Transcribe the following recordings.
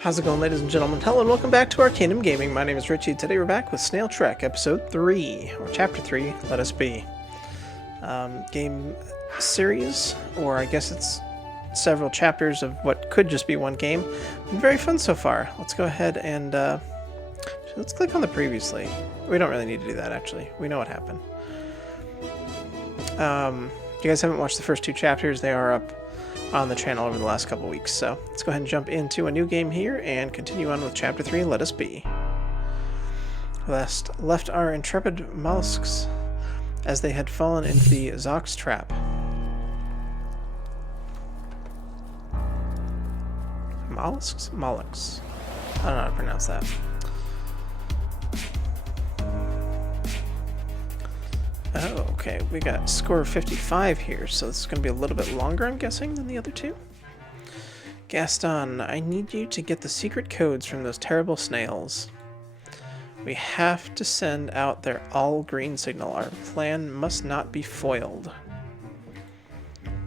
How's it going, ladies and gentlemen? Hello and welcome back to Arcanum Gaming. My name is Richie. Today we're back with Snail Trek, Episode 3, or Chapter 3, Let Us Be. Game series, or I guess it's several chapters of what could just be one game. Been very fun so far. Let's go ahead and let's click on the previously. We don't really need to do that, actually. We know what happened. If you guys haven't watched the first two chapters, they are up on the channel over the last couple weeks. So let's go ahead and jump into a new game here and continue on with Chapter 3, Let Us Be. Left our intrepid mollusks as they had fallen into the Zox trap. Mollusks? Mollusks. I don't know how to pronounce that. Oh, okay. We got score 55 here, so this is going to be a little bit longer, I'm guessing, than the other two. Gaston, I need you to get the secret codes from those terrible snails. We have to send out their all-green signal. Our plan must not be foiled.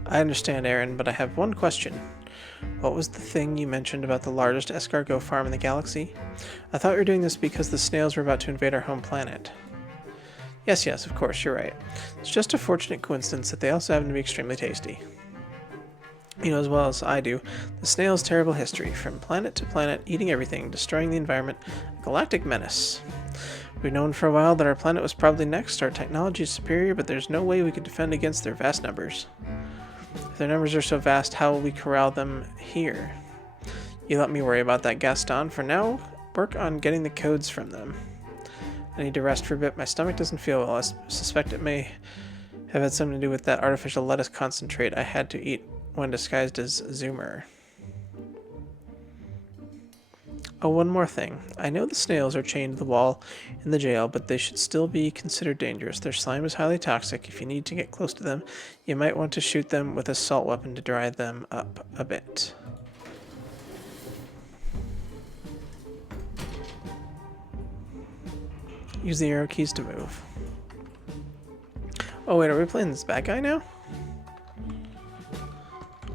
I understand, Aaron, but I have one question. What was the thing you mentioned about the largest escargot farm in the galaxy? I thought we were doing this because the snails were about to invade our home planet. Yes, of course, you're right. It's just a fortunate coincidence that they also happen to be extremely tasty. You know as well as I do, the snail's terrible history, from planet to planet, eating everything, destroying the environment, a galactic menace. We've known for a while that our planet was probably next, our technology is superior, but there's no way we could defend against their vast numbers. If their numbers are so vast, how will we corral them here? You let me worry about that, Gaston. For now, work on getting the codes from them. I need to rest for a bit. My stomach doesn't feel well. I suspect it may have had something to do with that artificial lettuce concentrate I had to eat when disguised as Zoomer. Oh, one more thing. I know the snails are chained to the wall in the jail, but they should still be considered dangerous. Their slime is highly toxic. If you need to get close to them, you might want to shoot them with a salt weapon to dry them up a bit. Use the arrow keys to move. Oh wait, are we playing this bad guy now?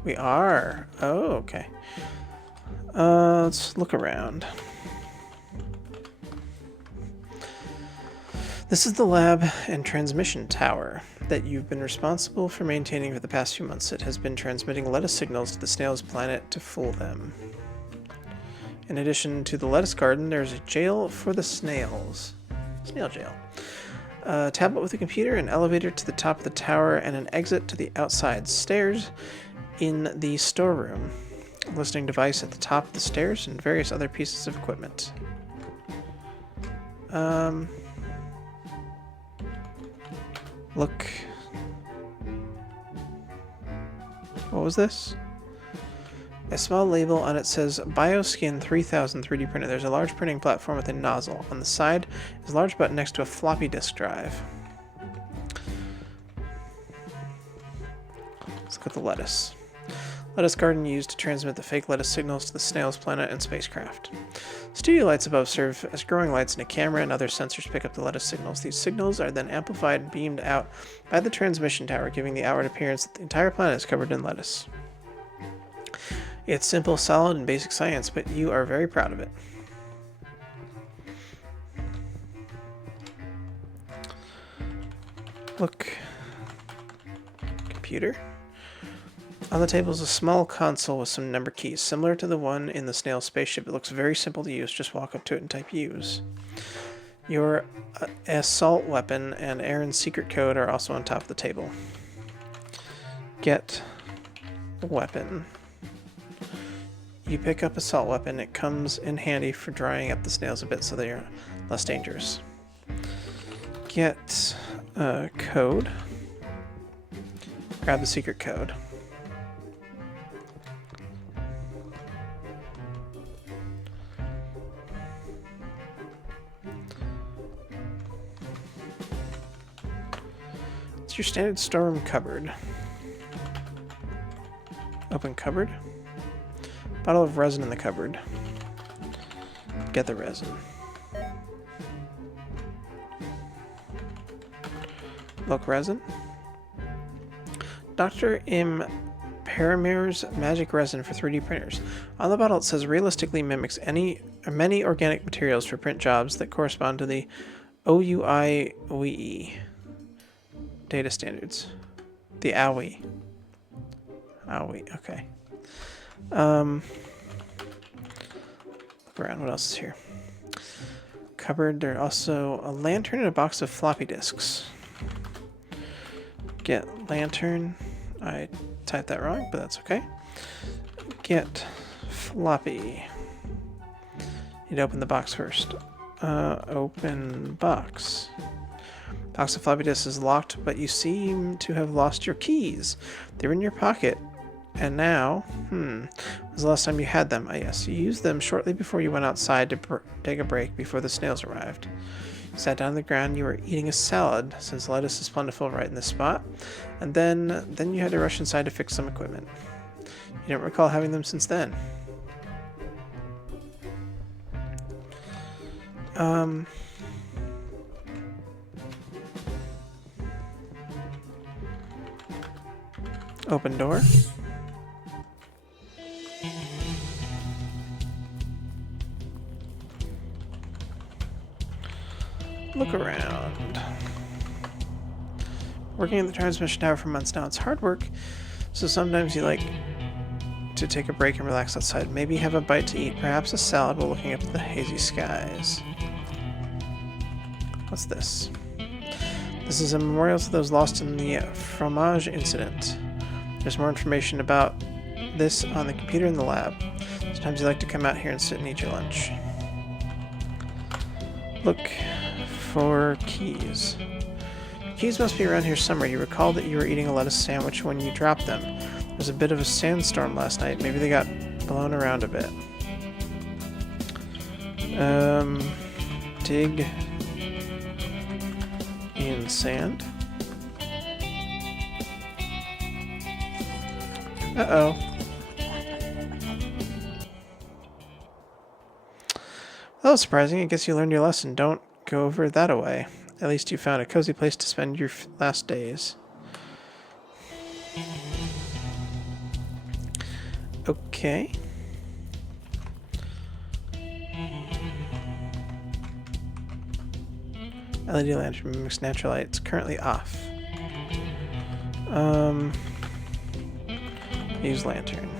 We are. Oh, okay. Let's look around. This is the lab and transmission tower that you've been responsible for maintaining for the past few months. It has been transmitting lettuce signals to the snails' planet to fool them. In addition to the lettuce garden, there's a jail for the snails. Snail jail. A tablet with a computer, an elevator to the top of the tower, and an exit to the outside. Stairs in the storeroom. A listening device at the top of the stairs, and various other pieces of equipment. Look. What was this? A small label on it says Bioskin 3000 3D printer. There's a large printing platform with a nozzle. On the side is a large button next to a floppy disk drive. Let's look at the lettuce. Lettuce garden used to transmit the fake lettuce signals to the snail's planet and spacecraft. Studio lights above serve as growing lights, and a camera and other sensors pick up the lettuce signals. These signals are then amplified and beamed out by the transmission tower, giving the outward appearance that the entire planet is covered in lettuce. It's simple, solid, and basic science, but you are very proud of it. Look. Computer. On the table is a small console with some number keys. Similar to the one in the snail spaceship, it looks very simple to use. Just walk up to it and type use. Your assault weapon and Aaron's secret code are also on top of the table. Get weapon. You pick up assault weapon. It comes in handy for drying up the snails a bit so they are less dangerous. Get code. Grab the secret code. It's your standard storeroom cupboard. Open cupboard. Bottle of resin in the cupboard. Get the resin. Look, resin. Dr. Paramir's magic resin for 3D printers. On the bottle it says realistically mimics many organic materials for print jobs that correspond to the OUI data standards. The OUI. OUI, okay. Look around, what else is here? Cupboard, there's also a lantern and a box of floppy disks. Get lantern. I typed that wrong, but that's okay. Get floppy. Need to open the box first. Open box. Box of floppy disks is locked, but you seem to have lost your keys. They're in your pocket. And now, when was the last time you had them? Ah, yes, you used them shortly before you went outside to take a break before the snails arrived. You sat down on the ground, you were eating a salad, since lettuce is plentiful right in this spot. And then you had to rush inside to fix some equipment. You don't recall having them since then. Open door. Look around. Working at the transmission tower for months now, it's hard work, so sometimes you like to take a break and relax outside. Maybe have a bite to eat, perhaps a salad while looking up at the hazy skies. What's this? This is a memorial to those lost in the fromage incident. There's more information about this on the computer in the lab. Sometimes you like to come out here and sit and eat your lunch. Look for keys. Keys must be around here somewhere. You recall that you were eating a lettuce sandwich when you dropped them. There was a bit of a sandstorm last night. Maybe they got blown around a bit. Dig in sand. Uh-oh. That was surprising. I guess you learned your lesson. Don't go over that away. At least you found a cozy place to spend your last days. Okay. LED lantern mimics natural light. It's currently off. Use lantern.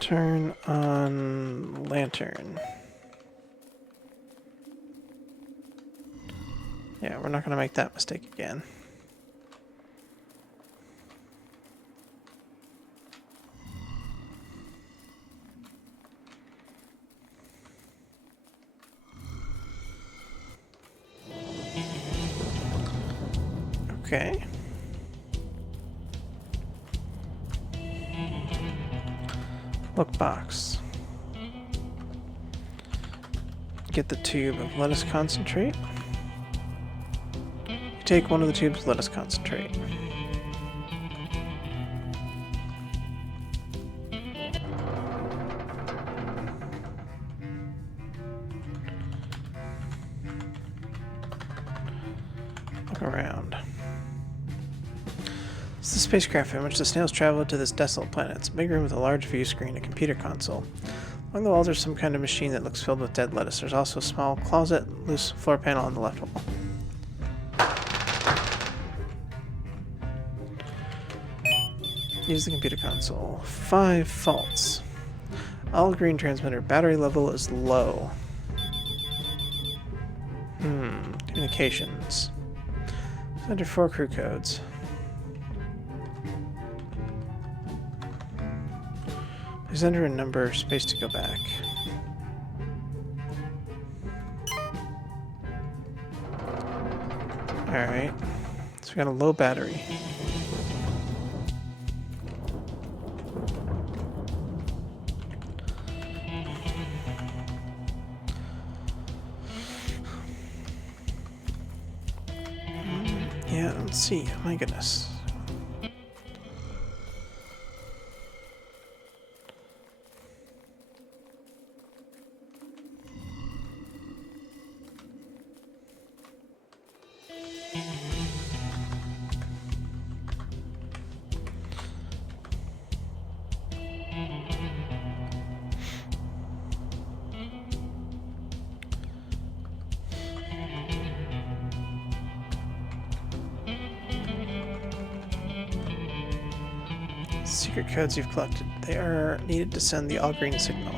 Turn on lantern. Yeah, we're not going to make that mistake again. Okay. Look box. Get the tube of lettuce concentrate. Take one of the tubes of lettuce concentrate. Look around. It's the spacecraft in which the snails traveled to this desolate planet. It's a big room with a large view screen, a computer console. Along the walls there's some kind of machine that looks filled with dead lettuce. There's also a small closet, loose floor panel on the left wall. Use the computer console. 5 faults. All green transmitter. Battery level is low. Communications. Enter 4 crew codes. Please enter a number, space to go back. Alright. So we got a low battery. Yeah, let's see. My goodness. Secret codes you've collected. They are needed to send the all-green signal.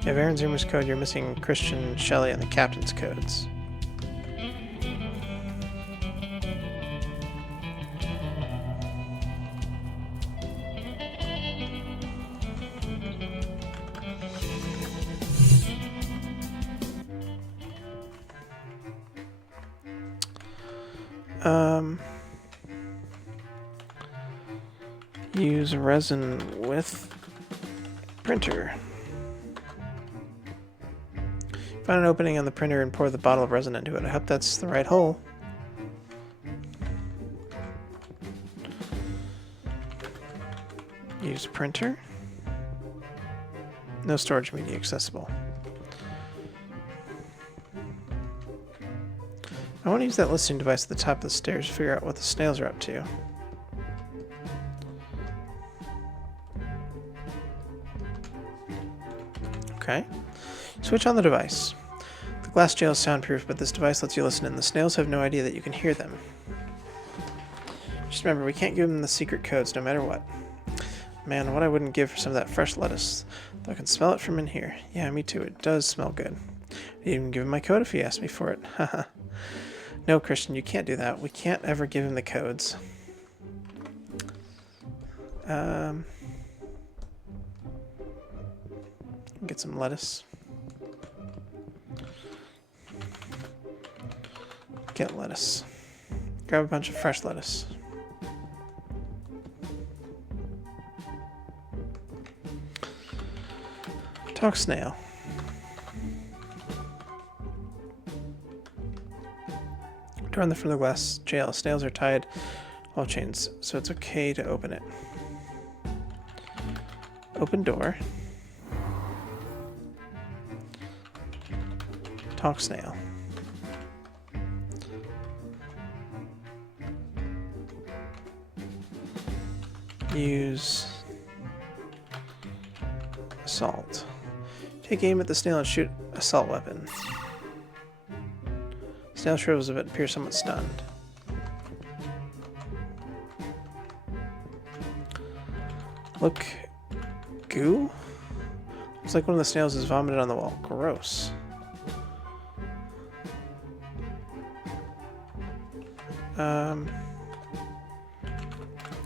You have Aaron Zoomer's code, you're missing Christian, Shelley, and the captain's codes. Use resin with printer. Find an opening on the printer and pour the bottle of resin into it. I hope that's the right hole. Use printer. No storage media accessible. I want to use that listening device at the top of the stairs to figure out what the snails are up to. Okay. Switch on the device. The glass jail is soundproof, but this device lets you listen in. The snails have no idea that you can hear them. Just remember, we can't give them the secret codes no matter what. Man, what I wouldn't give for some of that fresh lettuce. Though I can smell it from in here. Yeah, me too. It does smell good. I'd even give him my code if he asked me for it. Haha. No, Christian, you can't do that. We can't ever give him the codes. Get some lettuce. Get lettuce. Grab a bunch of fresh lettuce. Talk snail. Door on the front of the glass jail. Snails are tied all chains, so it's okay to open it. Open door. Talk snail. Use assault. Take aim at the snail and shoot assault weapon. Snail shrivels a bit, appears somewhat stunned. Look, goo? Looks like one of the snails is vomited on the wall. Gross.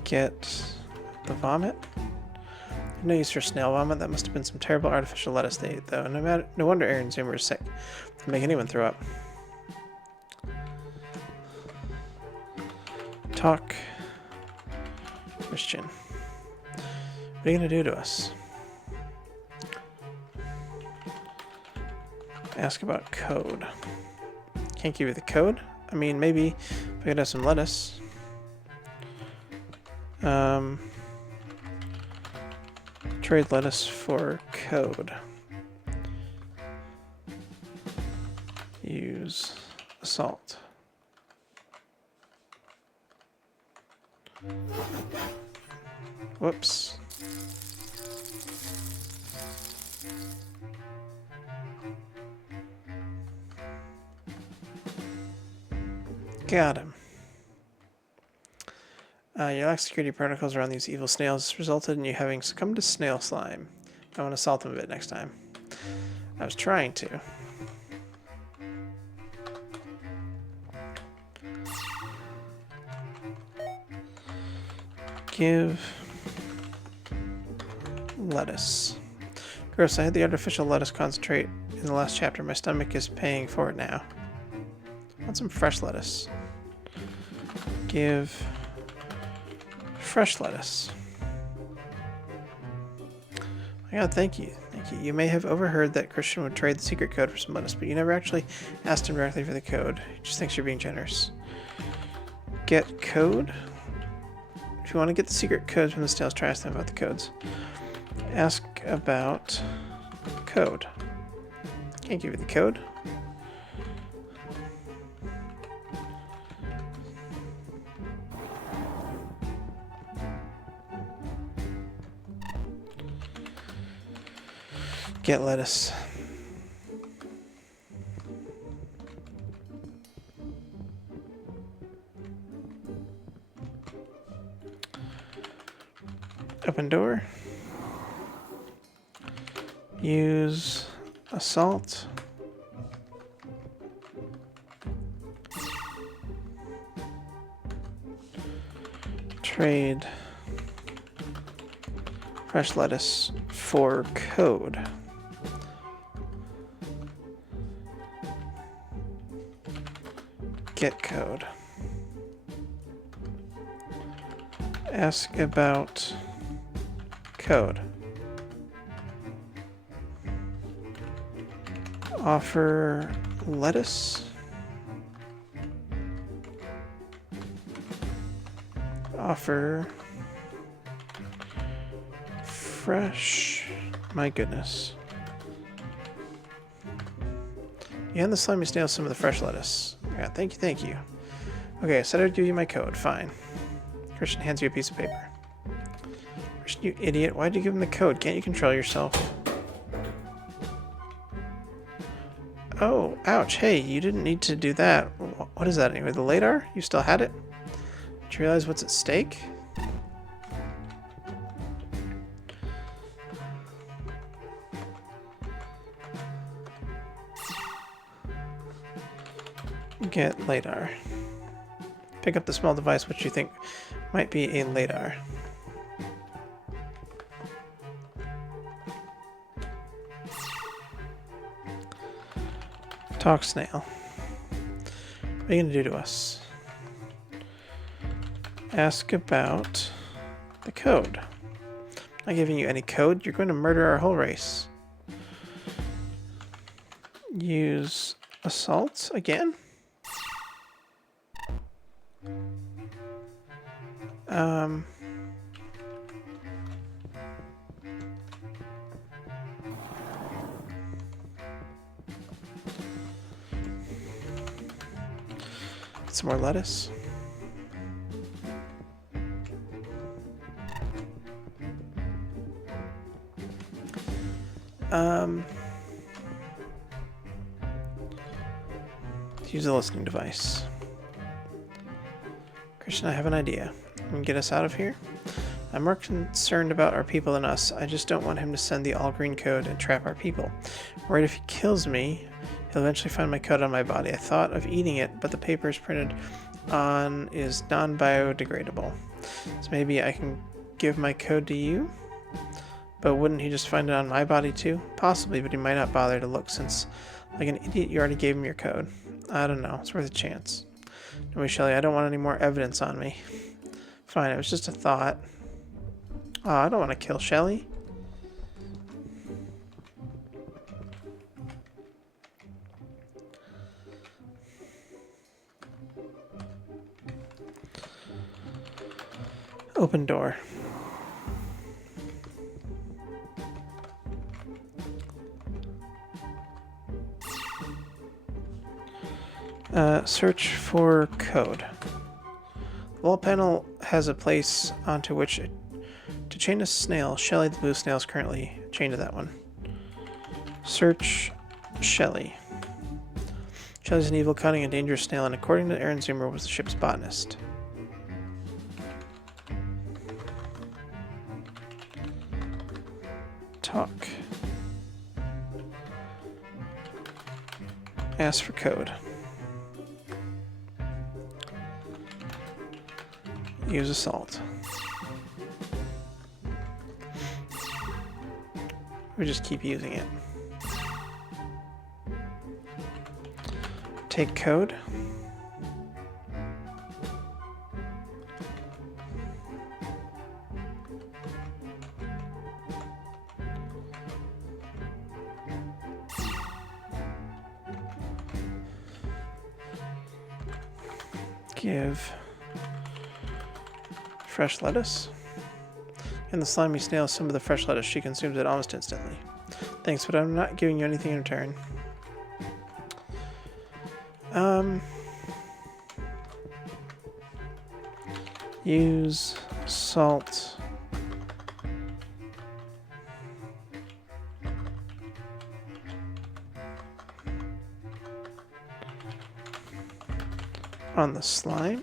Get the vomit. No use for snail vomit. That must have been some terrible artificial lettuce they ate, though. No wonder Aaron Zoomer is sick. It'll make anyone throw up. Talk, Christian. What are you gonna do to us? Ask about code. Can't give you the code? I mean, maybe if I could have some lettuce. Trade lettuce for code. Use assault. Whoops. Got him. Your lax security protocols around these evil snails resulted in you having succumbed to snail slime. I want to assault them a bit next time. I was trying to. Give lettuce. Gross, I had the artificial lettuce concentrate in the last chapter. My stomach is paying for it now. I want some fresh lettuce. Give fresh lettuce. My god, thank you. Thank you. You may have overheard that Christian would trade the secret code for some lettuce, but you never actually asked him directly for the code. He just thinks you're being generous. Get code? If you want to get the secret codes from the snails, try asking them about the codes. Ask about code. Can't give you the code. Get lettuce. Open door. Use assault. Trade fresh lettuce for code. Get code. Ask about code. Offer lettuce. Offer fresh. My goodness. You hand the slimy snail some of the fresh lettuce. Yeah, thank you, thank you. Okay, I said I'd give you my code. Fine. Christian hands you a piece of paper. Christian, you idiot. Why'd you give him the code? Can't you control yourself? Oh, ouch. Hey, you didn't need to do that. What is that anyway? The LADAR? You still had it? Did you realize what's at stake? Get LADAR. Pick up the small device which you think might be a LADAR. Talk snail. What are you gonna do to us? Ask about the code. I'm not giving you any code. You're going to murder our whole race. Use assault again? Some more lettuce. Use a listening device. Christian, I have an idea. You can get us out of here? I'm more concerned about our people than us. I just don't want him to send the all-green code and trap our people. Worried if he kills me, he'll eventually find my code on my body. I thought of eating it, but the paper is printed on is non-biodegradable. So maybe I can give my code to you? But wouldn't he just find it on my body too? Possibly, but he might not bother to look since, like an idiot, you already gave him your code. I don't know. It's worth a chance. No, Shelly, I don't want any more evidence on me. Fine, it was just a thought. Oh, I don't want to kill Shelly. Open door. Search for code. The wall panel has a place onto which to chain a snail. Shelly, the blue snail, is currently chained to that one. Search Shelly. Shelly's an evil, cunning, and dangerous snail, and according to Aaron Zoomer, was the ship's botanist. Talk. Ask for code. Use assault. We just keep using it. Take code. Give fresh lettuce. And the slimy snail some of the fresh lettuce. She consumes it almost instantly. Thanks, but I'm not giving you anything in return. Use salt. On the slime.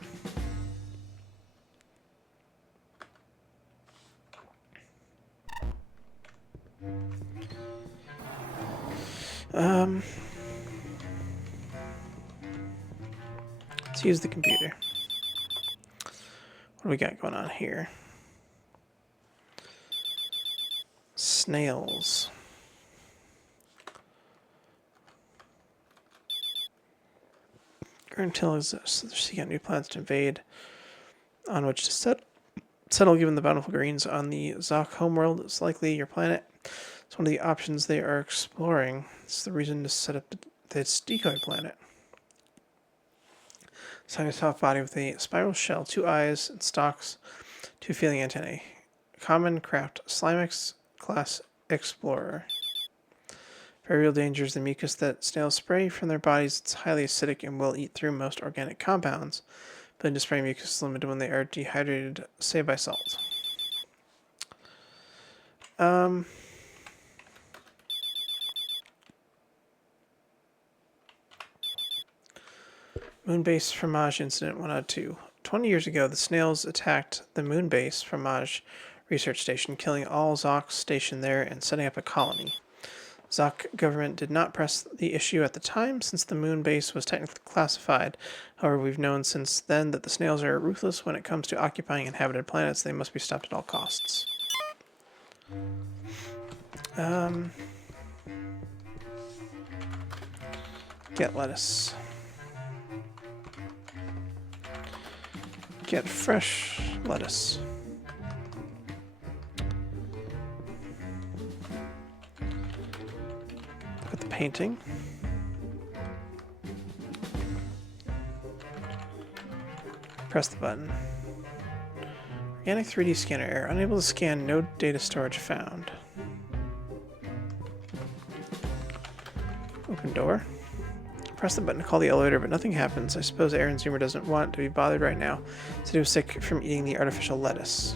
Let's use the computer. What do we got going on here? Snails. Until seek out new planets to invade, on which to settle. Given the bountiful greens on the Zoc homeworld, it's likely your planet. It's one of the options they are exploring. It's the reason to set up this decoy planet. It's a soft body with a spiral shell, 2 eyes, and stalks, 2 feeling antennae. Common craft Slimex class explorer. Very real danger is the mucus that snails spray from their bodies. It's highly acidic and will eat through most organic compounds. But to spray mucus is limited when they are dehydrated, say by salt. Moonbase Fromage Incident 1 out of 2. 20 years ago, the snails attacked the Moonbase Fromage research station, killing all Zocs stationed there and setting up a colony. Zoc government did not press the issue at the time, since the moon base was technically classified. However, we've known since then that the snails are ruthless when it comes to occupying inhabited planets. They must be stopped at all costs. Get lettuce. Get fresh lettuce. Look at the painting. Press the button. Organic 3D scanner error. Unable to scan. No data storage found. Open door. Press the button to call the elevator, but nothing happens. I suppose Aaron Zoomer doesn't want to be bothered right now, so he was sick from eating the artificial lettuce.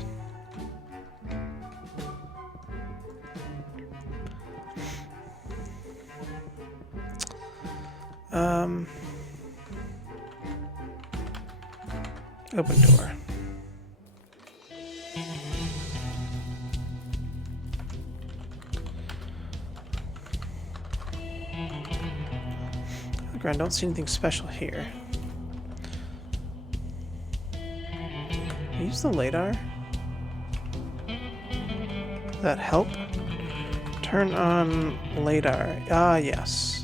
Open door. The ground, don't see anything special here. Use the radar. Does that help? Turn on radar. Ah, yes.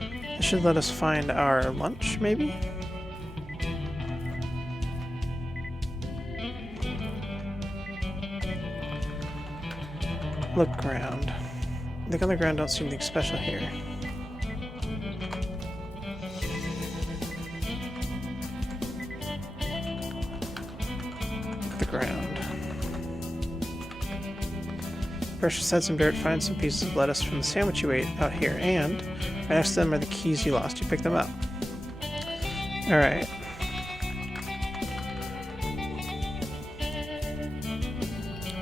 It should let us find our lunch, maybe? Look around. Look on the ground, don't see anything special here. Look at the ground. Brush aside some dirt, find some pieces of lettuce from the sandwich you ate out here, and right next to them are the keys you lost. You pick them up. Alright.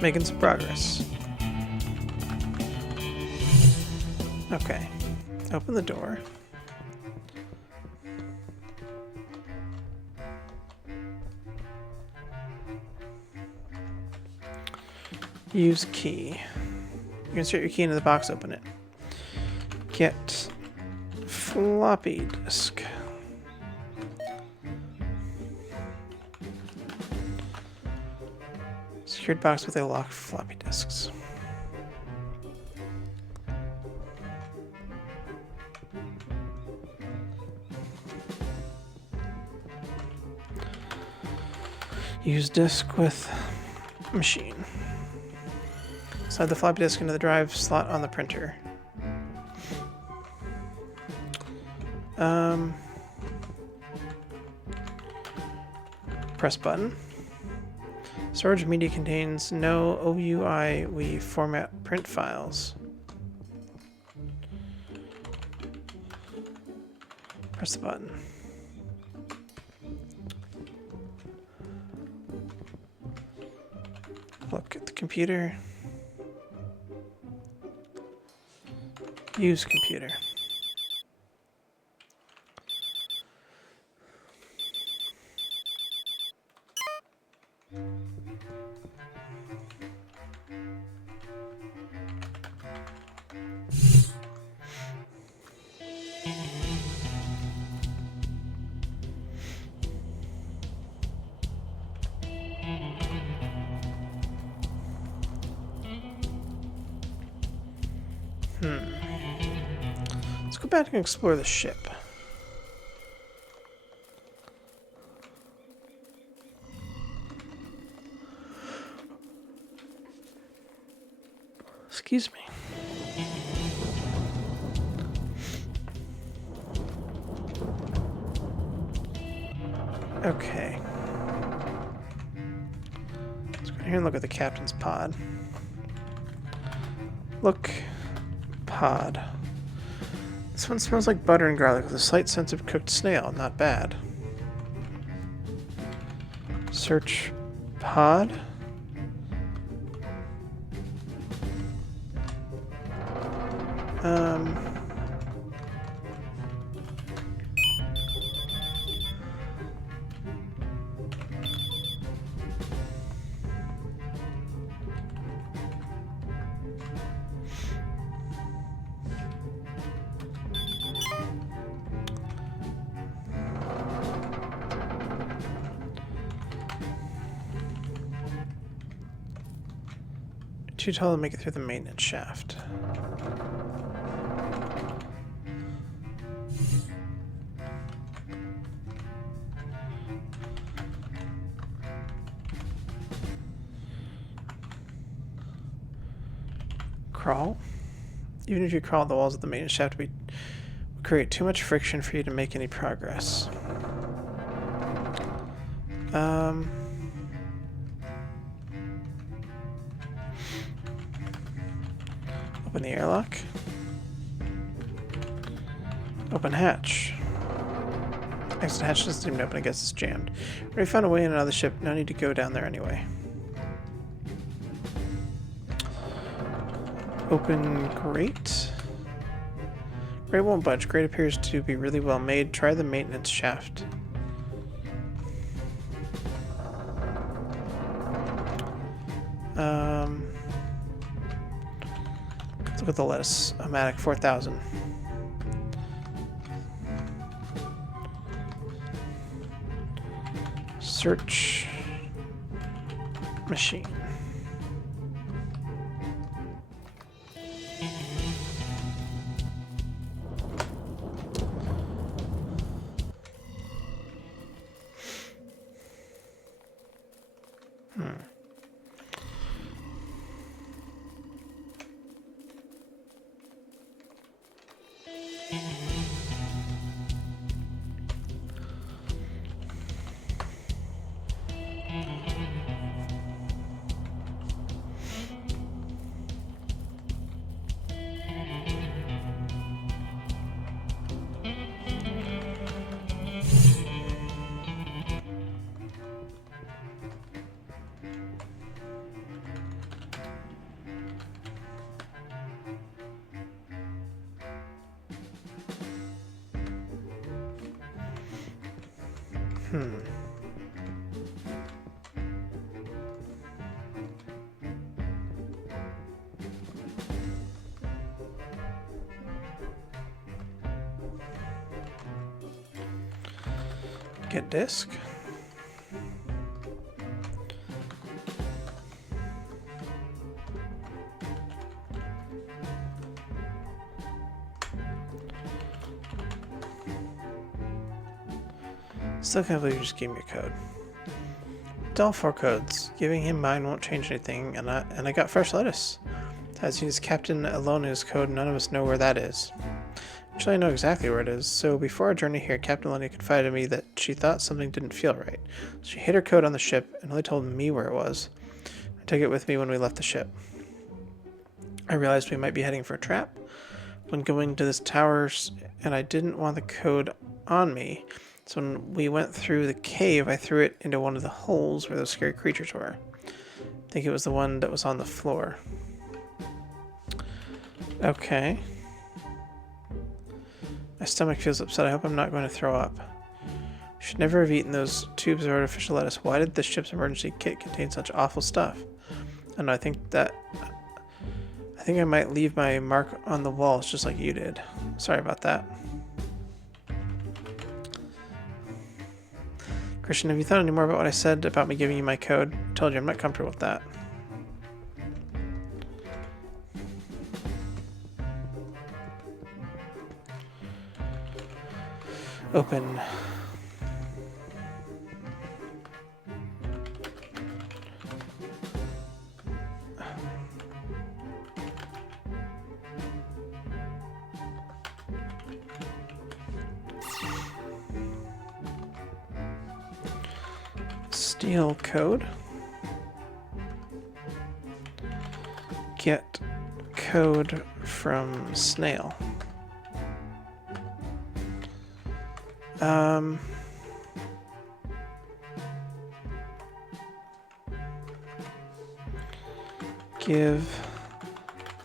Making some progress. Okay. Open the door. Use key. You insert your key into the box, open it. Get floppy disk. Secured box with a lock for floppy disks. Use disk with machine. Slide the floppy disk into the drive slot on the printer. Press button. Storage media contains no OUI. We format print files. Press the button. Look at the computer. Use computer. Let's go back and explore the ship. Excuse me. Okay. Let's go here and look at the captain's pod. Look. Pod. This one smells like butter and garlic with a slight sense of cooked snail. Not bad. Search pod. Too tall to make it through the maintenance shaft. Crawl? Even if you crawl, the walls of the maintenance shaft would create too much friction for you to make any progress. Open the airlock. Open hatch. Exit hatch doesn't even open, I guess it's jammed. Already found a way in and out of the ship, no need to go down there anyway. Open grate. Grate won't budge. Grate appears to be really well made. Try the maintenance shaft. Let's look at the lettuce. Amatic 4000. Search machine. Get disc. Still can't believe you just gave me a code. It's all 4 codes. Giving him mine won't change anything, and I got fresh lettuce. As he's captain alone in his code, none of us know where that is. Actually, I know exactly where it is. So before our journey here, Captain Lenny confided to me that she thought something didn't feel right. She hid her code on the ship and only told me where it was. I took it with me when we left the ship. I realized we might be heading for a trap when going to this tower, and I didn't want the code on me. So when we went through the cave, I threw it into one of the holes where those scary creatures were. I think it was the one that was on the floor. Okay. My stomach feels upset. I hope I'm not going to throw up. Should never have eaten those tubes of artificial lettuce. Why did the ship's emergency kit contain such awful stuff? I don't know, I think I might leave my mark on the walls just like you did. Sorry about that. Christian, have you thought any more about what I said about me giving you my code? I told you I'm not comfortable with that. Open. Steal code. Get code from Snail.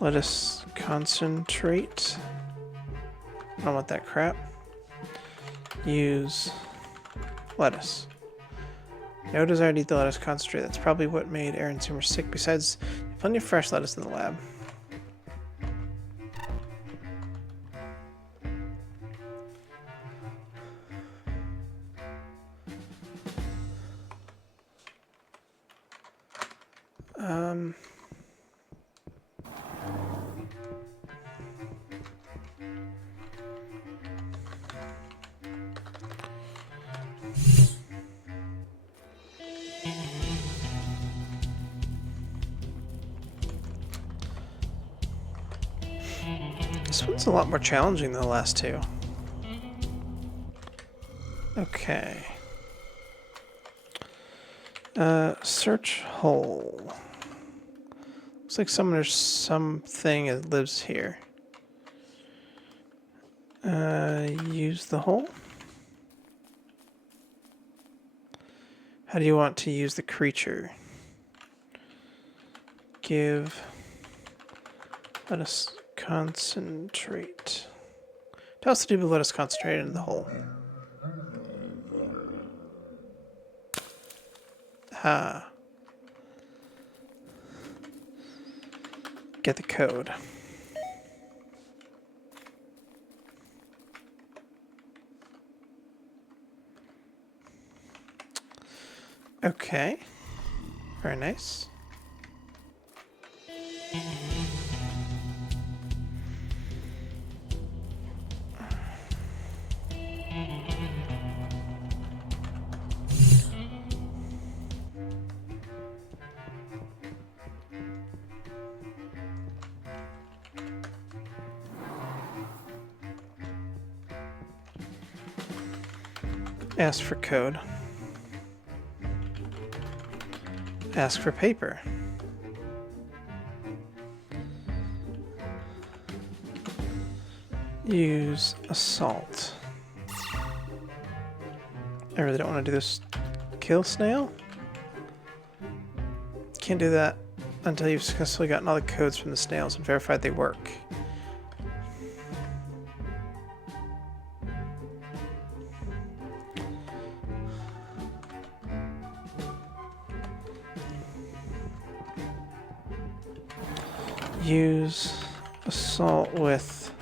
Let us concentrate. I don't want that crap. Use lettuce. No desire to eat the lettuce concentrate. That's probably what made Aaron Zoomer sick. Besides, plenty of fresh lettuce in the lab. This one's a lot more challenging than the last two. Okay. Search hole. Looks like there's something that lives here. Use the hole. How do you want to use the creature? Let us concentrate. Tell us to do, but let us concentrate into the hole. Ha. Get the code. Okay. Very nice. Ask for code. Ask for paper. Use assault. I really don't want to do this. Kill snail? Can't do that until you've successfully gotten all the codes from the snails and verified they work. Use assault with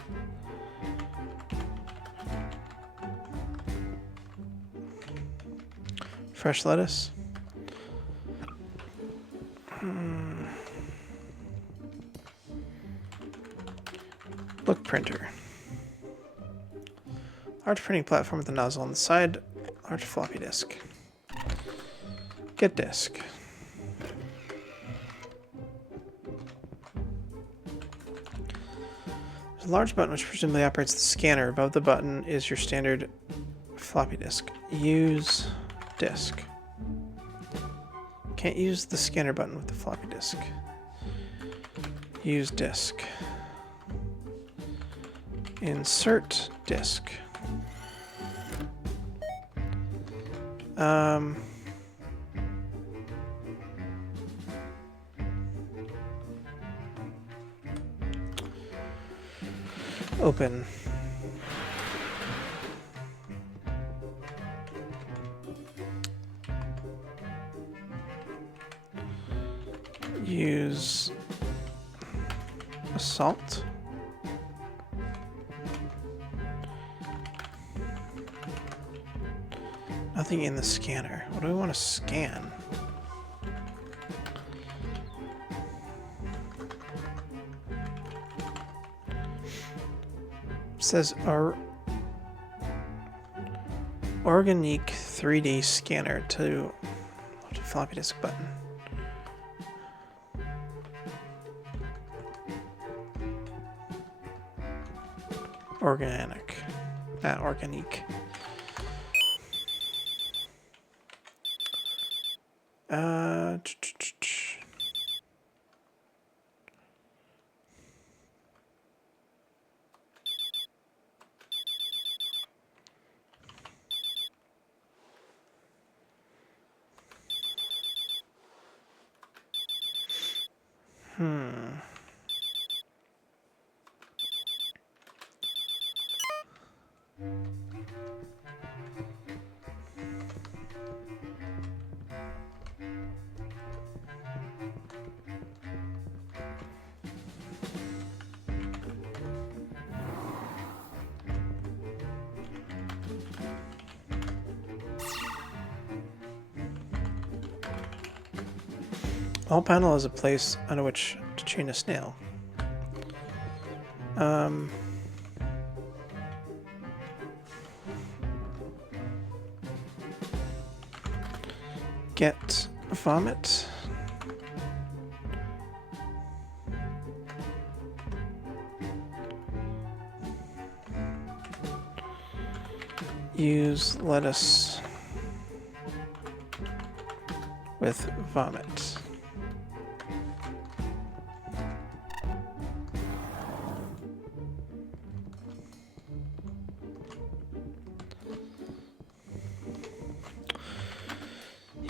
fresh lettuce. Book printer. Large printing platform with a nozzle on the side. Large floppy disk. Get disk. There's a large button which presumably operates the scanner. Above the button is your standard floppy disk. Use disk. Can't use the scanner button with the floppy disk. Use disk. Insert disk. Open. Use assault. Nothing in the scanner. What do we want to scan? It says Organic 3D scanner to floppy disk button. Organic. Not organic. All panel is a place under which to chain a snail. Get vomit. Use lettuce with vomit.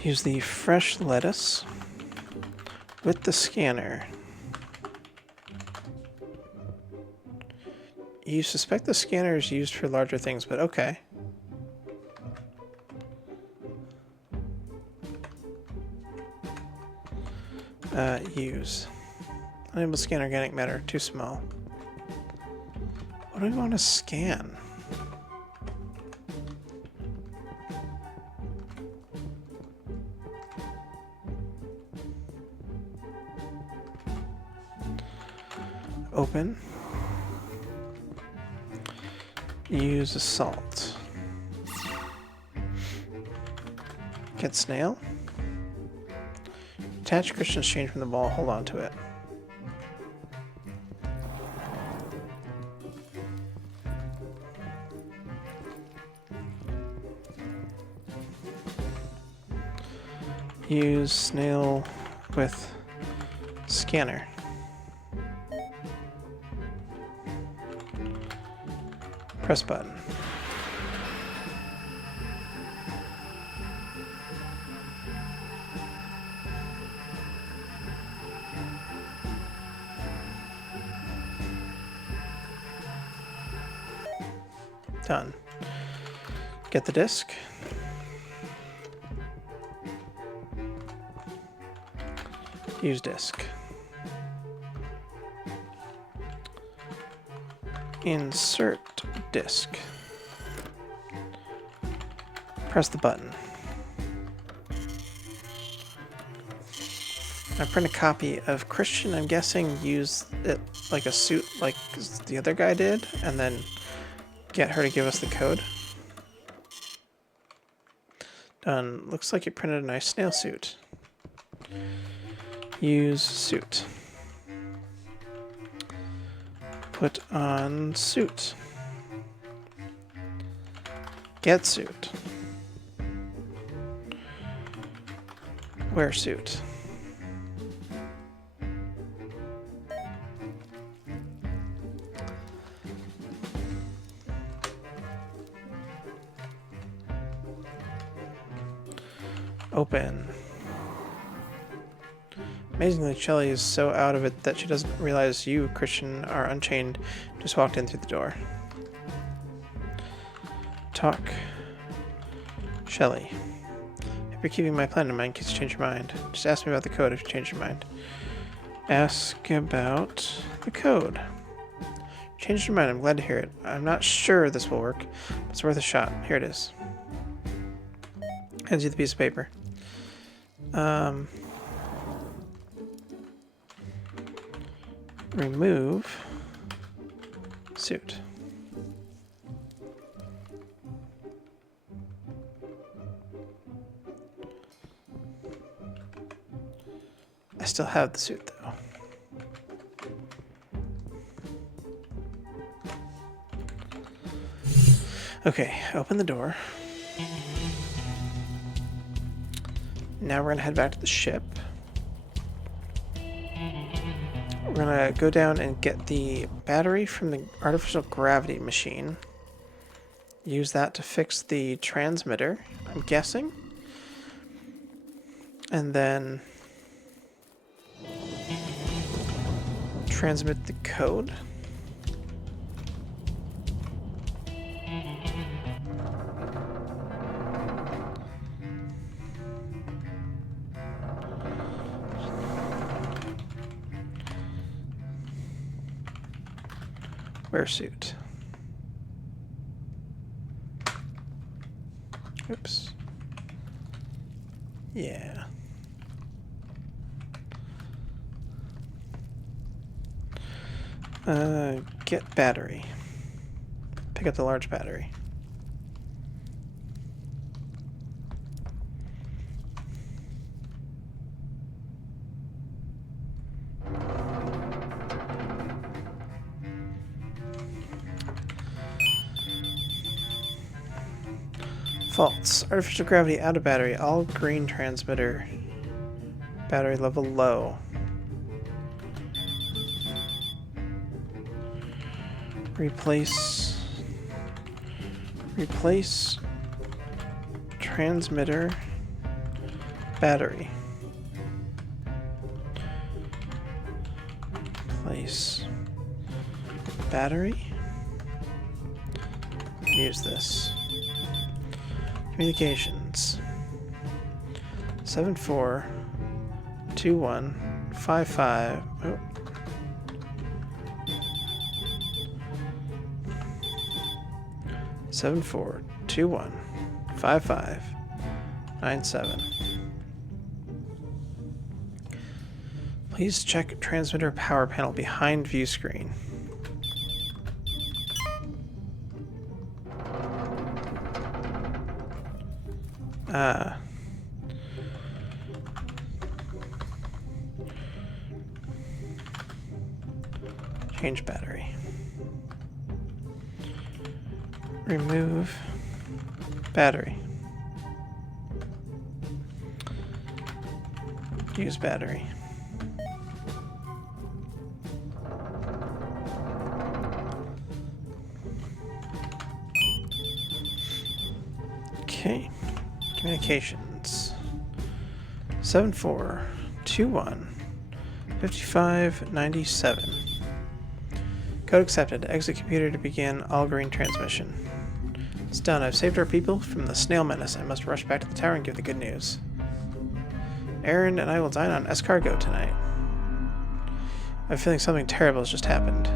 Use the fresh lettuce with the scanner. You suspect the scanner is used for larger things, but okay. Use. Unable to scan organic matter. Too small. What do we want to scan? Open. Use a salt. Get snail. Attach Christian's chain from the ball. Hold on to it. Use snail with scanner. Press button. Done. Get the disc. Use disc. Insert disc. Press the button. I print a copy of Christian. I'm guessing use it like a suit like the other guy did, and then get her to give us the code. Done. Looks like you printed a nice snail suit. Use suit. Put on suit. Get suit. Wear suit. Open. Amazingly, Shelley is so out of it that she doesn't realize you, Christian, are unchained. Just walked in through the door. Talk. Shelley. If you're keeping my plan in mind in case you change your mind. Just ask me about the code if you change your mind. Ask about the code. Changed your mind. I'm glad to hear it. I'm not sure this will work, but it's worth a shot. Here it is. Hands you the piece of paper. Remove suit. I still have the suit, though. Okay, open the door. Now we're gonna head back to the ship. We're gonna go down and get the battery from the artificial gravity machine. Use that to fix the transmitter, I'm guessing. And then transmit the code. Wear suit. Oops. Yeah. Get battery. Pick up the large battery. Faults. Artificial gravity out of battery. All green transmitter. Battery level low. Replace transmitter battery. Replace battery. Use this. Communications. 742155. Oh. Seven 4215597. Please check transmitter power panel behind view screen. Change battery. Remove battery. Use battery. Okay. Communications. 74215597. Code accepted. Exit computer to begin all green transmission. It's done. I've saved our people from the snail menace. I must rush back to the tower and give the good news. Aaron and I will dine on escargot tonight. I'm feeling something terrible has just happened.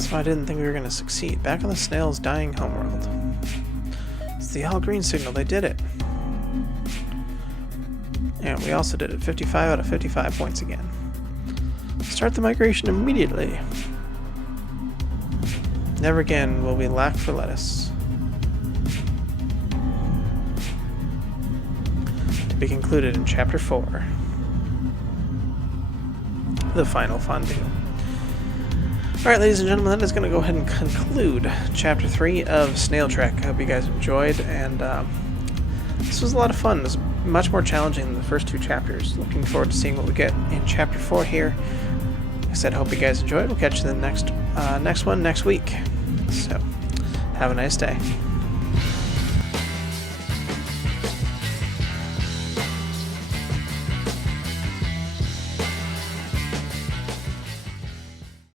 So I didn't think we were going to succeed. Back on the snail's dying homeworld. It's the all green signal. They did it. And we also did it. 55 out of 55 points again. Start the migration immediately. Never again will we lack for lettuce. To be concluded in Chapter 4. The final fondue. Alright, ladies and gentlemen, that is going to go ahead and conclude Chapter 3 of Snail Trek. I hope you guys enjoyed, and this was a lot of fun. It was much more challenging than the first two chapters. Looking forward to seeing what we get in Chapter 4 here. Like I said, hope you guys enjoyed. We'll catch you in the next one next week. So, have a nice day.